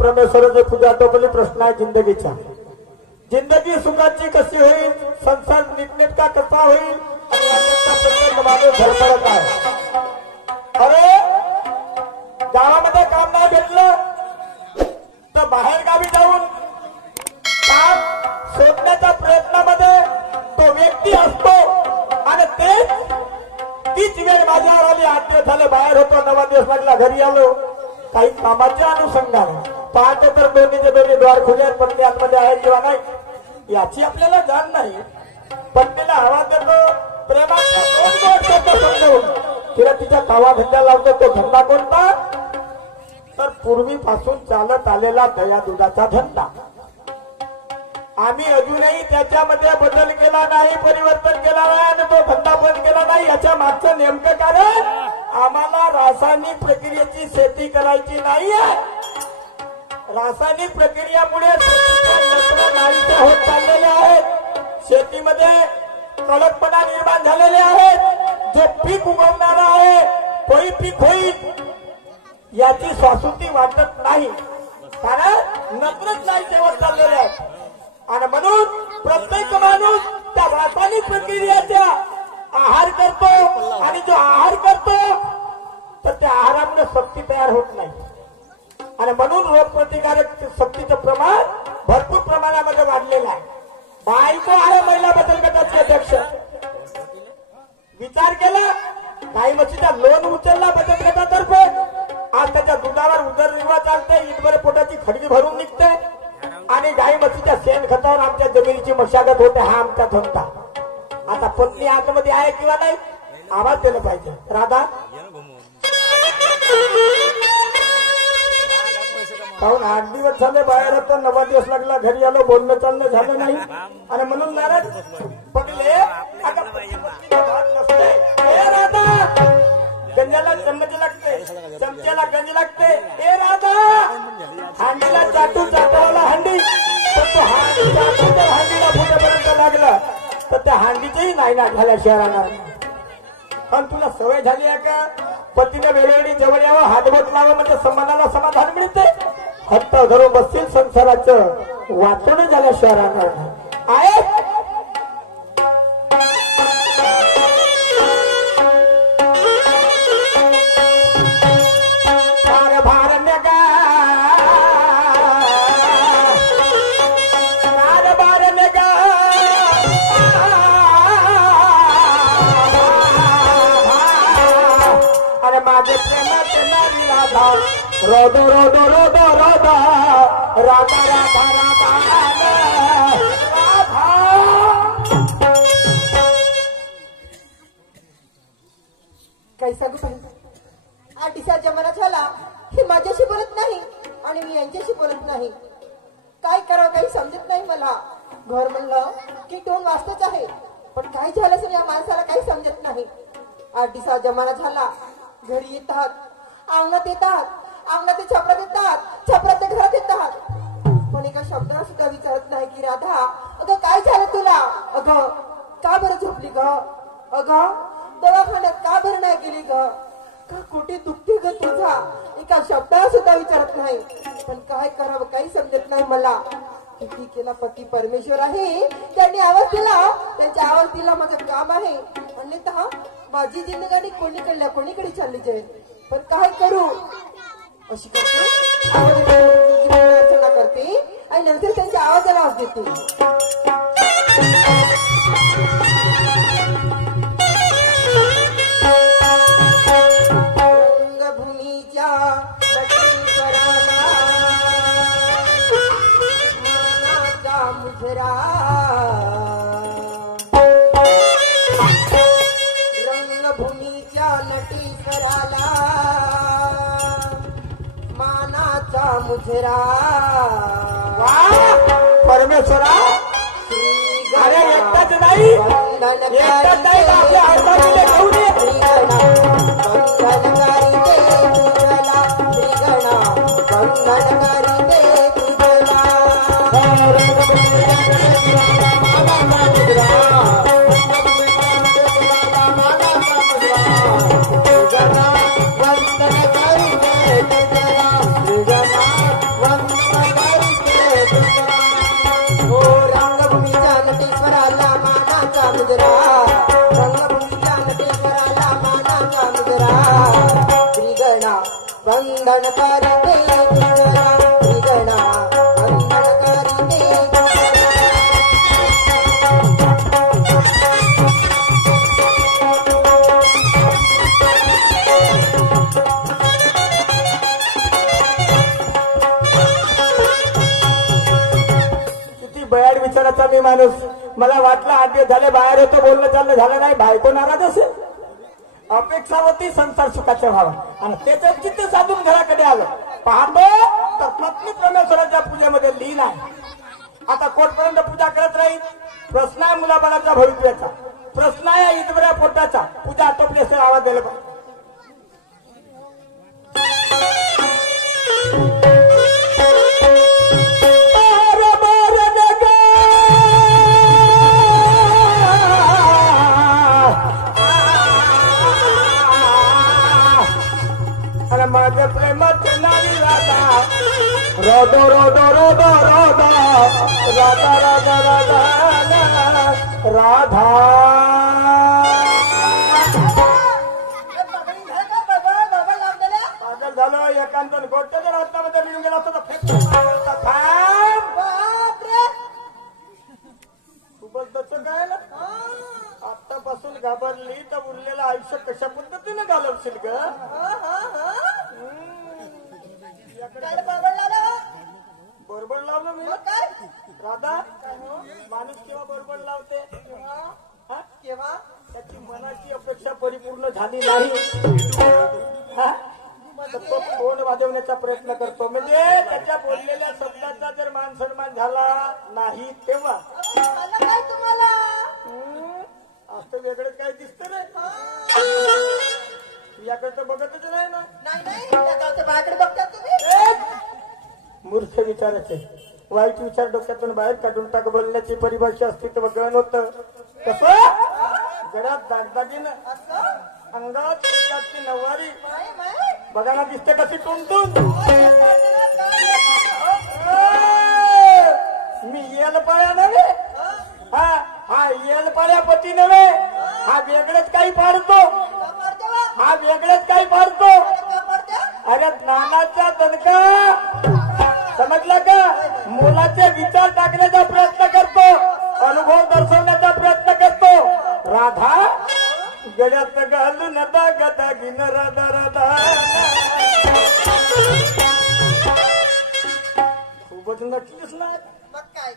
परमेश्वराची पूजा टोपली प्रश्न आहे जिंदगीचा. जिंदगी सुखाची कशी होईल, संसार नीटनेटका कसा होईल आणि याच्यातला प्रत्येक माणूस धडपडत आहे. अरे गावामध्ये काम नाही भेटलं तर बाहेर गावी जाऊन काम शोधण्याच्या प्रयत्नामध्ये तो व्यक्ती असतो आणि तीच वेळ माझ्यावर आली. 8 दिवस झाले बाहेर होतो, 9 दिवस लागला घरी आलो. काही कामाच्या अनुषंगाने पाहतो तर दोन्हीचे दोन्ही द्वार खुले आहेत, पत्नी आतमध्ये आहे किंवा नाही याची आपल्याला जाण नाही. पत्नीला आवाज देतो, प्रेमाचे 2 गोड शब्द समजवून तिला तिच्या कावा धंद्या लावतो. तो धंदा कोणता तर पूर्वीपासून चालत आलेला दया दुधाचा धंदा. आम्ही अजूनही त्याच्यामध्ये बदल केला नाही, परिवर्तन केला नाही आणि तो धंदा बंद केला नाही. याच्या मागचं नेमकं कारण आम्हाला रासायनिक प्रक्रियेची शेती करायची नाहीये. रासायनिक प्रक्रियेमुळे नाहीसे होत चाललेले आहेत. शेतीमध्ये कडकपणा निर्माण झालेले आहेत. जो पीक उगवणारा आहे तोही पीक होईल याची स्वासुती वाटत नाही, कारण नजरच नाहीसे होत चाललेले आहेत. आणि म्हणून प्रत्येक माणूस त्या रासायनिक प्रक्रियेचा आहार करतो आणि जो आहार करतो तर त्या आहारामुळे शक्ती तयार होत नाही आणि म्हणून रोगप्रतिकारक शक्तीचं प्रमाण भरपूर प्रमाणामध्ये वाढलेलं आहे. बायको आहे महिला बचत गटाची अध्यक्ष. विचार केला, गाई म्हशीचा लोन उचलला बचत गटातर्फे. आज त्याच्या दुधावर उदरनिर्वाह चालते, इतभर पोटाची खडगी भरून निघते आणि गाई म्हशीच्या शेण खतावर आमच्या जमिनीची मशागत होते. हा आमचा धंदा. आता पत्नी आतमध्ये आहे किंवा नाही आवाज दिला पाहिजे. राधा काहून 8 दिवस झाले बाहेर होतो, 9 दिवस लागला घरी आलो, बोलणं चालणं झालं नाही आणि म्हणून नाराज पडले. राधा गंजाला चम्मच लागते, चमच्याला गंज लागते. ए राधा हांडीला चाटू चाटवाला हंडी, तर तो हांडी चाटू जर हंडीला फुटेपर्यंत लागला तर त्या हंडीचंही नाही ना झाल्याशिवाय राहणार. पण तुला सवय झाली आहे का पतीने वेळोवेळी जवळ यावं, हातबोट लावं म्हणजे संबंधाला समाधान मिळते. हत्त धरून बसतील संसाराचं वाटून झाल्याशिवाय राहणार आहे. माझे प्रेमाचे नारी राधा, रोदो रोदो रोदो रोदा, राधा राधा राधा राधा. काही सांगू पाहिजे. 8 दिवसाचा जमाना झाला हे माझ्याशी बोलत नाही आणि मी यांच्याशी बोलत नाही. काय करावं काही समजत नाही मला. घर म्हणलं की 2 वाजताच आहे, पण काय झालं असेल या माणसाला काही समजत नाही. 8 दिवसाचा जमाना झाला. घरी येतात, अंगणात येतात, अंगणात ते छपरात येतात, छपरात ते घरात येतात, पण एका शब्दाला सुद्धा विचारत नाही की राधा अगं काय झालं तुला, अगं का बरं झोपली ग, अगं दवाखान्यात का बरं नाही गेली ग, का कुठे दुखते ग तुझा. एका शब्दाला सुद्धा विचारत नाही. पण काय करावं काही समजत नाही मला. किती केला पती परमेश्वर आहे, त्यांनी आवाज दिला, त्यांच्या आवाज दिला माझं काम आहे. अन्यथा माझी जिंदगानी कोणीकडे चालली जाईल. पण काय करू, अशी करते अर्चना करते आणि नंतर त्यांच्या आवाजाला आवाज देते. रंगभूमीच्या मनाचा मुजरा, नटीकराला मानाचा मुजरा. परमेश्वरा अरे एकटाच नाही, एकटाच नाही आपल्या हातामध्ये घेऊन ये. कंगनकारी दे तुझला श्रीगणा, कंगनकारी दे तुझला. वंदन करी दे तुझला, अंगणकारी गणा अंगणकारी किती बयाड विचाराचा मी माणूस. मला वाटलं 8 दिवस झाले बाहेर येतो, बोलणं चालणं झालं नाही. बायको नाराज असेल. अपेक्षा होती संसार सुखाच्या व्हावा आणि त्याचं चित्त साधून घराकडे आलं. पाहतो तर पत्नी परमेश्वराच्या पूजेमध्ये लीन आहे. आता कोर्टपर्यंत पूजा करत राहील. प्रश्न आहे मुलाबाळाचा भविष्याचा, प्रश्न आहे इतबऱ्या पोटाचा. पूजा आटोपली असेल, आवाज दिला पाहिजे. माझे प्रेमात नारी राधा रोदो रोदो रोदो रोदो राधा राधा राधा राधा. पागल झालो. एकांत गोट्याच्या रस्त्यामध्ये मिळून गेला असता खूपच दचक आहे ना. आतापासून घाबरली तर उरलेलं आयुष्य कशा पद्धतीने घालवशील ग. बरोबर लावलं मी. राधा माणूस केव्हा बरोबर लावते? केव्हा त्याची मनाची अपेक्षा परिपूर्ण झाली नाही तर तो तोंड वाजवण्याचा प्रयत्न करतो. म्हणजे त्याच्या बोललेल्या शब्दाचा जर मान सन्मान झाला नाही तेव्हा काय तुम्हाला असं वेगळंच काही दिसतं रे. याकडे तर बघतच नाही ना. नाही बाहेर बघता तुम्ही. मूर्ख विचाराचे वाईट विचार डोक्यातून बाहेर काढून टाक. बोलण्याची परिभाषा अस्तित्व गण होतं. कसं गळ्यात दागदागिनं, अंगात प्रकारची नवारी बघायला दिसते कशी टुनटुन. मी येल पाळ्या नव्हे. हा येल पाळ्या पती नव्हे. हा वेगळेच काही पाडतो. हा वेगळेच काही पाडतो. अरे ज्ञानाचा दणका समजला का. मुलाचे विचार टाकण्याचा प्रयत्न करतो, अनुभव दर्शवण्याचा प्रयत्न करतो. राधा गळ्यात घालून दागिन राधा राधा. खूपच नटलीस ना. मग काय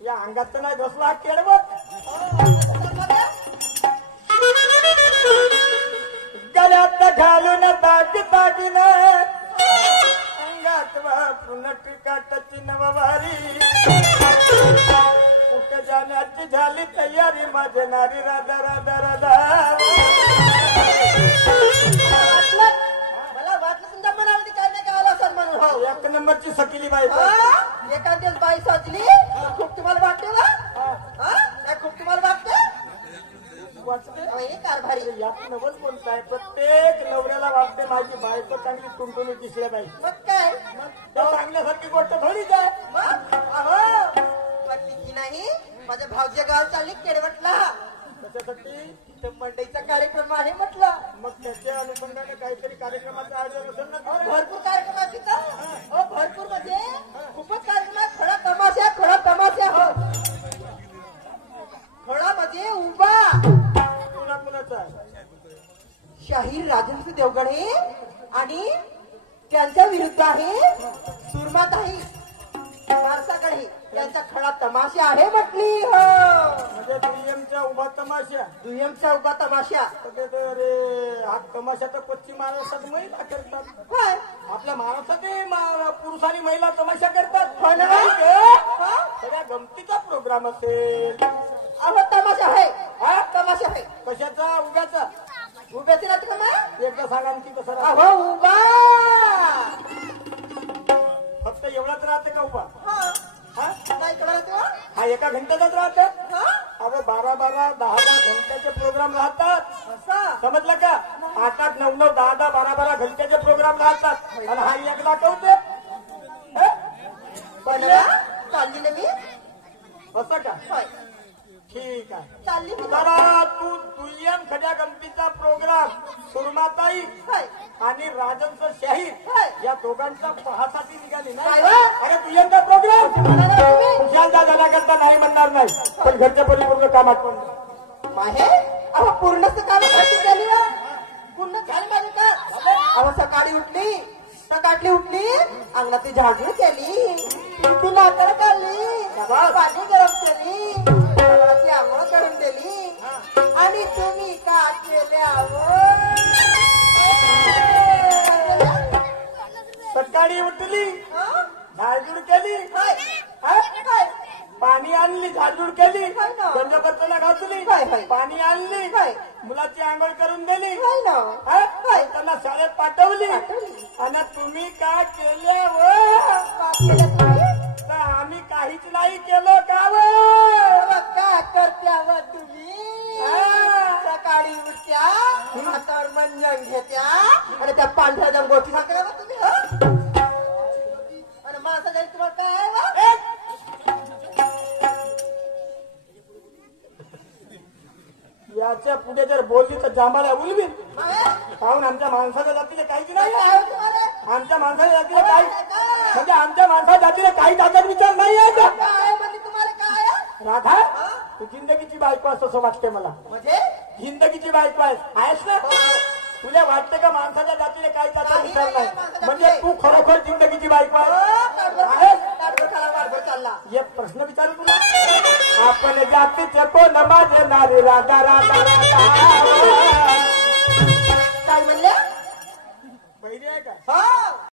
या अंगात नाही बसला केळवत. गळ्यात घालून दागिन अंगात वापरून टिकाटाची नववारी. कुठे जाण्याची झाली तयारी माझे नारी राधा राधा राधा. मला वाटलं तुमच्या मनाला काय नाही काय आला सर म्हणून. हो एक नंबरची सकिली बाई. एखाद्याच बाई सजली खूप तुम्हाला वाटते ना. खूप तुम्हाला वाटते वाटते कारभारी. यात नवल कोणतं आहे. प्रत्येक नवऱ्याला वाटते माझी बायको चांगली टुणटुणी दिसल्या बाई. मग काय चांगल्यासारखी गोष्ट थोडीच आहे. वाटली की नाही. माझ्या भाऊच्या गावात चालली केडवटला. त्याच्यासाठी मंडईचा कार्यक्रम आहे म्हटलं. मग त्याच्या अनुषंगाने काहीतरी कार्यक्रमाचं आयोजन असेल ना. भरपूर कार्यक्रम आहे तिथं. भरपूर म्हणजे खूपच कार्यक्रम आहे. खडा तमाशा खडा तमाशा. हो खडा म्हणजे उभा. कुणाचा शाहीर राजहंस देवगडे आणि त्यांच्या विरुद्ध आहे सुरमाताई मारसाकडे. त्यांचा खडा तमाशा आहे म्हटली. हो म्हणजे दुय्यमचा उभा तमाशा. दुय्यमचा उभा तमाशा. रे हा तमाशा तर पश्चिम महाराष्ट्रात महिला करतात. आपल्या महाराष्ट्रात पुरुष आणि महिला तमाशा करतात. सगळ्या गमतीचा प्रोग्राम असेल. अहो तमाशा आहे. तमाशा आहे. कशाचा? उभ्याचा. उभ्याची राहते का मग एकदा सांगा की कसं. अहो उभा फक्त एवढाच राहते का उभा? नाही का हा एका घंट्याचाच राहते. अगं 12-12, 10-10 घंट्याचे प्रोग्राम राहतात. समजलं का? 8-8, 9-9, 10-10, 12-12 घंट्याचे प्रोग्राम राहतात. आणि हा एक दाखवते चालली ना मी. असं का? ठीक आहे. चालली मी. जरा तू दुय्यम खड्या गमतीचा प्रोग्राम सुरमाताई आणि राजनचं शाहीर होय. या दोघांचा पहासाठी निघाली नाही काय होय? अरे तू यंदा प्रोग्राम म्हणाला तुम्ही? खुशालदा जाण्याकरता नाही म्हणणार नाही पण घरच्या परिपूर्ण कामात पण माहे अहो पूर्णच काम कशी केली हो? पूर्ण झाली माझी का अहो सकाळी उठली अंगणाची झाडझूड केली ती लाकडं काढली पाणी गरम केली अंगणाची आंघोळ करून दिली आणि तुम्ही का केल्या सकाळी उठली झाडझूड केली हा? पाणी आणली झाडझूड केली होय ना. गंजपत्राला घातली होय, होय. पाणी आणली होय. मुलाची आंघोळ करून दिली होय ना. हा? होय. त्यांना शाळेत पाठवली पाठवली. आणि तुम्ही का केल्या का केलं तुम्ही? तर आम्ही काहीच नाही केलं का काय करत्या व तुम्ही सकाळी उठत्या हातावर मंजन घेत्या आणि त्या पांढऱ्या गोष्टी सांगता का तुम्ही आणि माणसाच्या तुम्हाला काय आहे वा? याच्या पुढे जर बोलली तर जांभाला उलवीन मागे? पाहून आमच्या माणसाच्या जातीला काहीच काय नाही आहे तुम्हाला? आमच्या माणसाच्या जातीला काही म्हणजे आमच्या माणसाच्या जातीला काही जातात विचार नाही आहे का काय आहे म्हणजे तुम्हाला काय आहे? राधा तू जिंदगीची बायको असं वाटते मला म्हणजे जिंदगीची बायको आहेस ना तुला वाटते का माणसाच्या जातीला काही जातात विचार नाही म्हणजे तू खरोखर जिंदगीची बायको आहेस वाढभर चालला एक प्रश्न विचारू तुला आपण जातीचे कोण माझे नारी राधा राधा राधा काय म्हणल्या बहिणी आहे का